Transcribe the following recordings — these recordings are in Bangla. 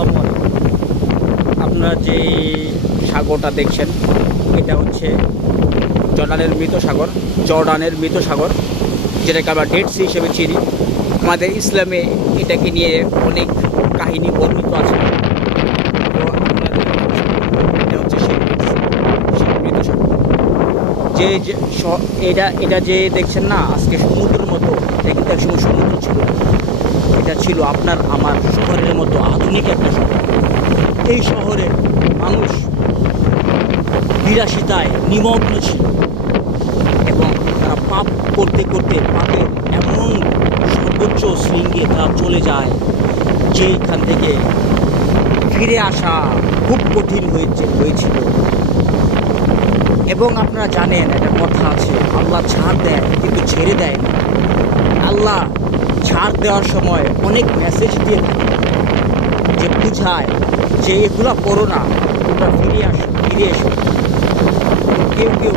আসসালামু আলাইকুম। আপনারা যে সাগরটা দেখছেন এটা হচ্ছে জর্ডানের মৃত সাগর, যেটাকে আমরা ডেড সি হিসেবে চিনি। আমাদের ইসলামে এটাকে নিয়ে অনেক কাহিনী বর্ণিত আছে। তো আপনাদের এটা হচ্ছে সেই মৃত সাগর। এটা যে দেখছেন না আজকে সমুদ্রের মতো, এটা কিন্তু একসময় সমুদ্র ছিল। এটা ছিল আপনার আমার শহরের মতো আধুনিক একটা শহর। এই শহরের মানুষ বিলাসিতায় নিমগ্ন ছিল এবং তারা পাপ করতে করতে পাপের এমন সর্বোচ্চ শৃঙ্গে তারা চলে যায় যে এখান থেকে ফিরে আসা খুব কঠিন হয়েছিল। এবং আপনারা জানেন একটা কথা আছে, আল্লাহ ছাড় দেয় কিন্তু ছেড়ে দেয় না। আল্লাহ ছাড় দেওয়ার সময় অনেক মেসেজ দিয়ে থাকে, যে বুঝায় যে এগুলা করো না, তোমরা ফিরে এসো। কেউ কেউ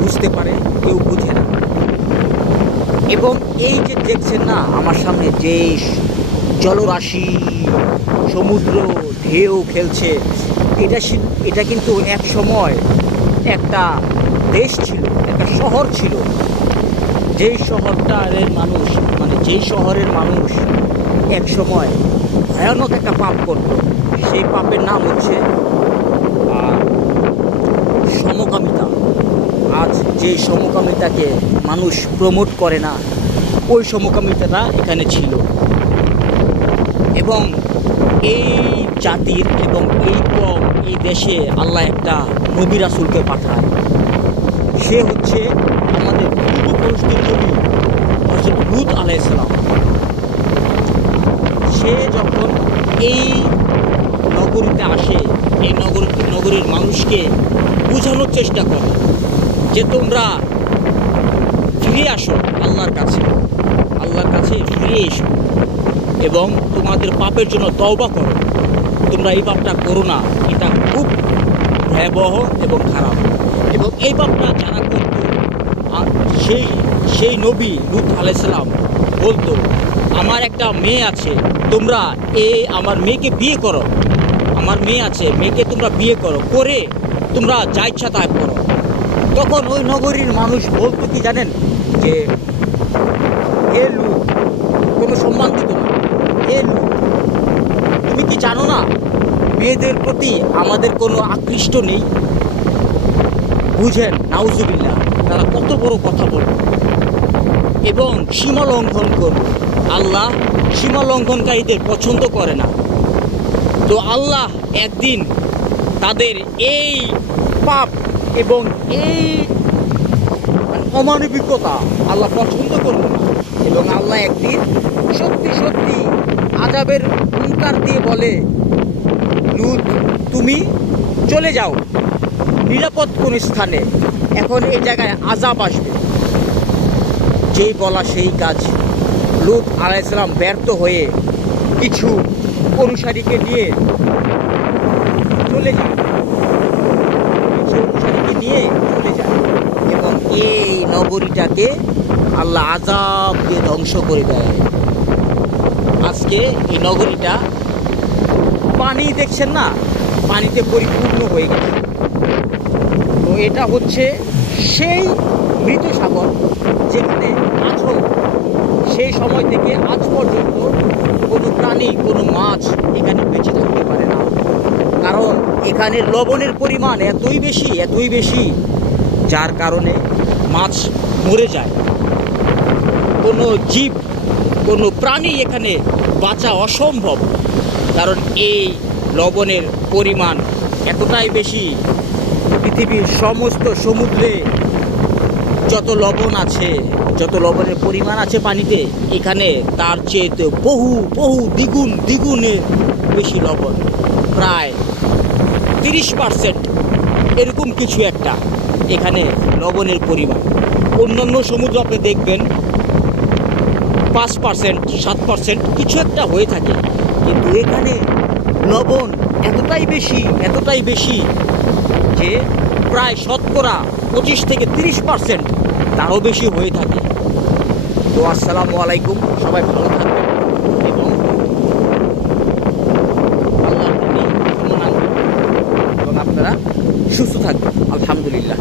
বুঝতে পারে, কেউ বুঝে না। এবং এই যে দেখছেন না আমার সামনে যে জলরাশি, সমুদ্র ঢেউ খেলছে, এটা কিন্তু এক সময় একটা দেশ ছিল, একটা শহর ছিল। যেই শহরের মানুষ এক সময় ভয়ানক একটা পাপ করত। সেই পাপের নাম হচ্ছে সমকামিতা। আজ যে সমকামিতাকে মানুষ প্রমোট করে না, ওই সমকামিতাটা এখানে ছিল। এবং এই জাতির এবং এই দেশে আল্লাহ একটা নবী রাসূলকে পাঠায়। সে হচ্ছে আমাদের পূর্বপুরুষদের নবী হযরত লূত আলাইহিস সালাম। সে যখন এই নগরীতে আসে, এই নগরীর মানুষকে বোঝানোর চেষ্টা করে যে তোমরা ফিরে আসো আল্লাহর কাছে ফিরে এসো এবং তোমাদের পাপের জন্য তওবা করো। তোমরা এই পাপটা করো না, এটা খুব ভয়াবহ এবং খারাপ। এবং এই পাপটা যারা করত, সেই নবী লূত আলাইহিস সালাম বলতো, আমার একটা মেয়ে আছে, তোমরা আমার মেয়েকে বিয়ে করো। আমার মেয়ে আছে, মেয়েকে তোমরা বিয়ে করো, করে তোমরা যা ইচ্ছা তাই করো। তখন ওই নগরীর মানুষ বলতো কি জানেন, যে হে লূত, কোনো সম্মান দিত না। হে লূত, তুমি কি জানো না মেয়েদের প্রতি আমাদের কোনো আকৃষ্ট নেই? বুঝেন, নাউজুবিল্লাহ, তারা কত বড় কথা বলবে এবং সীমা লঙ্ঘন করবে। আল্লাহ সীমা লঙ্ঘনকারীদের পছন্দ করে না। তো আল্লাহ একদিন তাদের এই পাপ এবং এই অমানবিকতা আল্লাহ পছন্দ করল না। এবং আল্লাহ একদিন সত্যি আযাবের হুঙ্কার দিয়ে বলে, লূত তুমি চলে যাও নিরাপদ কোন স্থানে, এখন এই জায়গায় আযাব আসবে। যেই বলা সেই কাজ। লূত আলাইহিস সালাম ব্যর্থ হয়ে কিছু অনুসারীকে নিয়ে চলে যায় এবং এই নগরীটাকে আল্লাহ আযাব দিয়ে ধ্বংস করে দেয়। আজকে এই নগরীটা পানি দেখছেন না, পানিতে পরিপূর্ণ হয়ে গেছে। তো এটা হচ্ছে সেই মৃত সাগর, যেখানে আজও সেই সময় থেকে আজ পর্যন্ত কোনো প্রাণী, কোনো মাছ এখানে বেঁচে থাকতে পারে না। কারণ এখানের লবণের পরিমাণ এতই বেশি, যার কারণে মাছ মরে যায়। কোনো জীব, কোনো প্রাণী এখানে বাঁচা অসম্ভব, কারণ এই লবণের পরিমাণ এতটাই বেশি। পৃথিবীর সমস্ত সমুদ্রে যত লবণের পরিমাণ আছে পানিতে, এখানে তার চেয়ে বহু দ্বিগুণের বেশি লবণ, প্রায় 30% এরকম কিছু একটা এখানে লবণের পরিমাণ। অন্যান্য সমুদ্র আপনি দেখবেন 5%, 7% কিছু একটা হয়ে থাকে, কিন্তু এখানে লবণ এতটাই বেশি যে প্রায় শতকরা 25 থেকে 30% তারও বেশি হয়ে থাকে। তো আসসালামু আলাইকুম, সবাই ভালো থাকবেন এবং আল্লাহ সুস্থ থাকবেন। আলহামদুলিল্লাহ।